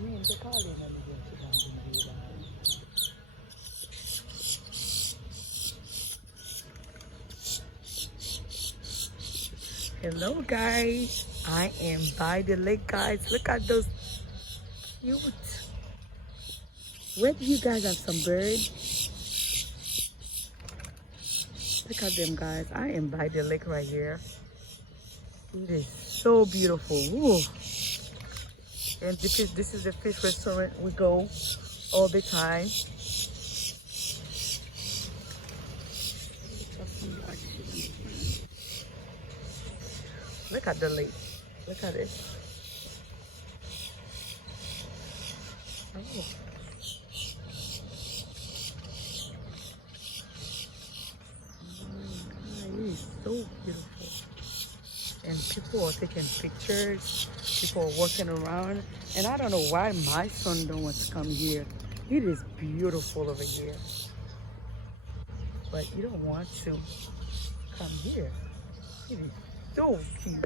niente cali na ligyan sa Gambindira. Hello guys, I am by the lake guys. Look at those cute. Where do you guys have some birds? Look at them guys. I am by the lake right here. It is so beautiful. Ooh. And this is the fish restaurant we go all the time. Look at the lake. Look at it. Oh. It is so beautiful. And people are taking pictures. People are walking around. And I don't know why my son don't want to come here. It is beautiful over here. But you don't want to come here. It is so cute.